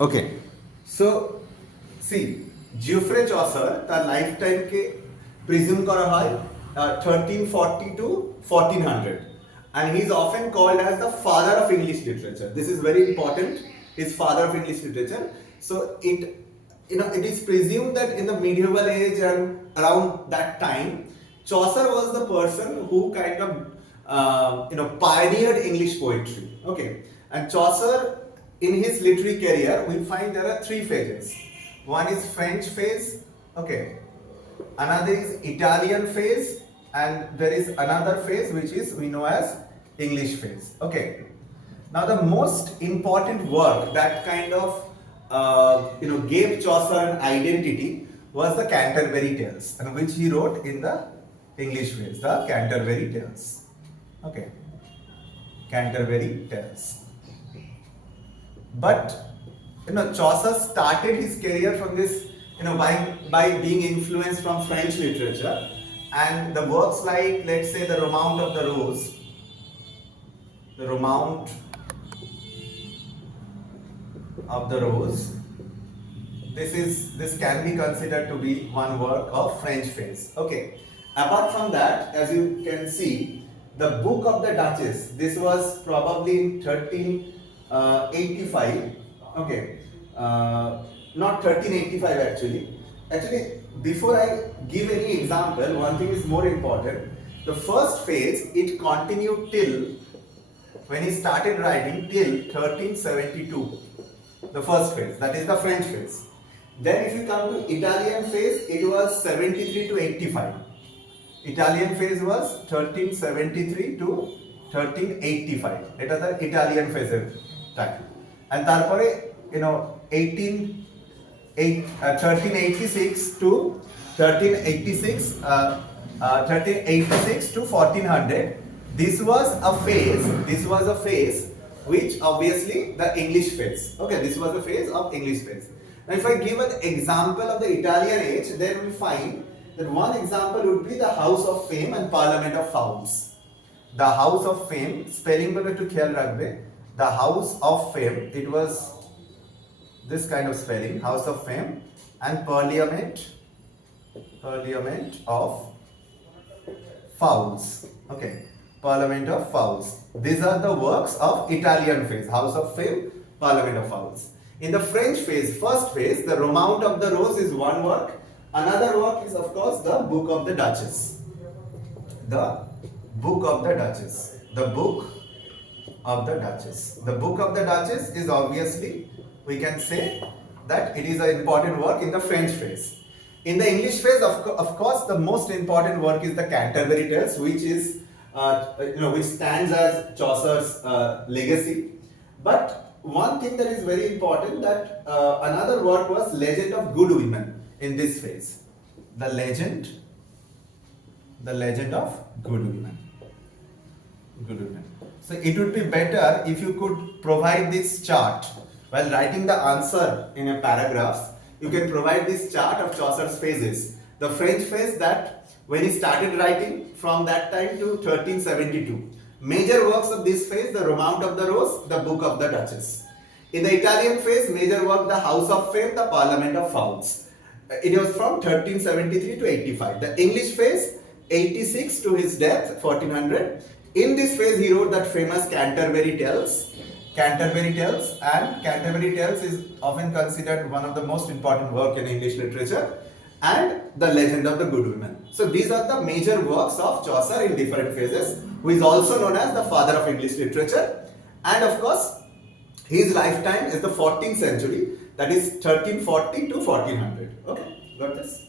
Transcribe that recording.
Okay, so see, Geoffrey Chaucer the lifetime के presume करा है 1340 to 1400, and he is often called as the father of English literature. This is very important. He's father of English literature. So it is presumed that in the medieval age and around that time, Chaucer was the person who kind of pioneered English poetry. Okay, and Chaucer, in his literary career, we find there are three phases. One is French phase, okay. Another is Italian phase, and there is another phase which is we know as English phase. Okay. Now the most important work that kind of gave Chaucer an identity was the Canterbury Tales, and which he wrote in the English phase, the Canterbury Tales. Okay, Canterbury Tales. But Chaucer started his career from this, by being influenced from French literature, and the works like, let's say, the Romaunt of the Rose, the Romaunt of the Rose. This can be considered to be one work of French phase. Okay. Apart from that, as you can see, the Book of the Duchess. This was probably in 1385. Okay. Not 1385 actually. Actually, before I give any example, one thing is more important. The first phase, it continued till when he started writing till 1372. The first phase, that is the French phase. Then if you come to Italian phase, it was 73 to 85. Italian phase was 1373 to 1385. It was the Italian phase time. And tarpore, 1386 to 1386 to 1400. This was a phase which obviously the English phase. Okay, this was the phase of English phase. Now if I give an example of the Italian age, then we find that one example would be the House of Fame and Parliament of Fowls. The House of Fame, spelling to khayal rakhbe. The House of Fame, it was this kind of spelling, House of Fame, and Parliament of Fowls. Okay, Parliament of Fowls. These are the works of Italian phase, House of Fame, Parliament of Fowls. In the French phase, first phase, the Romaunt of the Rose is one work. Another work is, of course, the Book of the Duchess. The Book of the Duchess. The Book of the Duchess. The Book of the Duchess is obviously, we can say that it is an important work in the French phase. In the English phase, of course, the most important work is the Canterbury Tales, which is which stands as Chaucer's legacy. But one thing that is very important, that another work was Legend of Good Women in this phase. The Legend of Good Women. Good Women. So it would be better if you could provide this chart while writing the answer in a paragraph. You can provide this chart of Chaucer's phases. The French phase, that when he started writing from that time to 1372. Major works of this phase, the Romaunt of the Rose, the Book of the Duchess. In the Italian phase, major work, the House of Fame, the Parliament of Fowls. It was from 1373 to 85. The English phase, 86 to his death, 1400. In this phase, he wrote that famous Canterbury Tales. Canterbury Tales, and Canterbury Tales is often considered one of the most important work in English literature, and the Legend of the Good Women. So these are the major works of Chaucer in different phases, who is also known as the father of English literature. And of course, his lifetime is the 14th century, that is 1340 to 1400. Okay, got this?